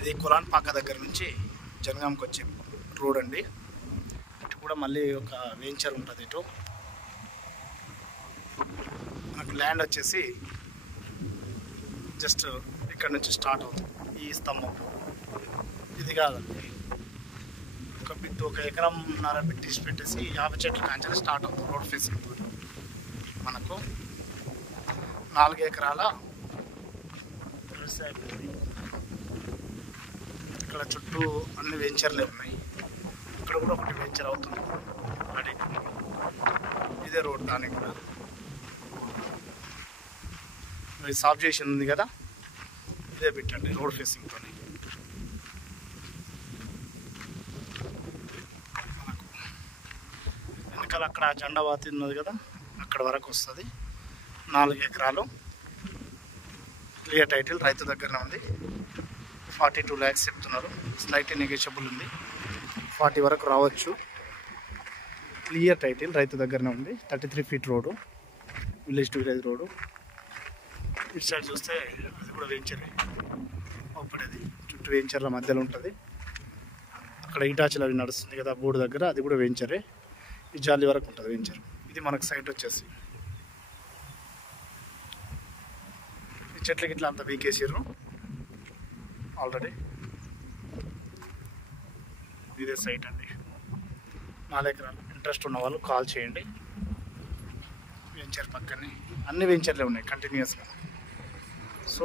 ఇది కులాన్పాక దగ్గర నుంచి జనగాంకి వచ్చే రోడ్ అండి. ఇటు కూడా మళ్ళీ ఒక వెంచర్ ఉంటుంది. ఇటు మనకు ల్యాండ్ వచ్చేసి జస్ట్ ఇక్కడ నుంచి స్టార్ట్ అవుతుంది. ఈ స్తంభం ఇది కాదండి, ఒక ఎకరంన్నర పెట్టేసి 50 చెట్లు కాంచాలి స్టార్ట్ అవుతుంది. రోడ్ ఫేసింగ్ మనకు 4 ఎకరాల వ్యవసాయ భూమి. ఇక్కడ చుట్టూ అన్ని వెంచర్లే ఉన్నాయి. ఇక్కడ కూడా ఒకటి వెంచర్ అవుతుంది. అది ఇదే రోడ్, దానికి కూడా సాఫ్ చేసి ఉంది కదా, ఇదే పెట్టండి రోడ్ ఫేసింగ్తో. వెనకాల అక్కడ జెండా వాతి ఉన్నది కదా, అక్కడ వరకు వస్తుంది. 4 ఎకరాలు క్లియర్ టైటిల్ రైతు దగ్గరనే ఉంది. 42 lakhs చెప్తున్నారు. స్లైట్లీ నెగోషియబుల్ ఉంది, 40 వరకు రావచ్చు. క్లియర్ టైటిల్ రైతు దగ్గరనే ఉంది. 33 feet road, village to village road. ఇటు సైడ్ చూస్తే అది కూడా వెంచర్ ఒకటి, చుట్టూ వెంచర్ల మధ్యలో ఉంటుంది. అక్కడ ఇటాచీలు అవి నడుస్తుంది కదా బోర్డు దగ్గర, అది కూడా వెంచరే. ఈ జాలి వరకు ఉంటుంది వెంచర్. ఇది మనకు సైట్ వచ్చేసి ఈ చెట్లకి ఇట్లా అంతా వీకేసారు ఆల్రెడీ. ఇదే సైట్ అండి. 4 ఎకరాలు. ఇంట్రెస్ట్ ఉన్న వాళ్ళు కాల్ చేయండి. వెంచర్ పక్కనే అన్ని వెంచర్లే ఉన్నాయి కంటిన్యూస్గా. సో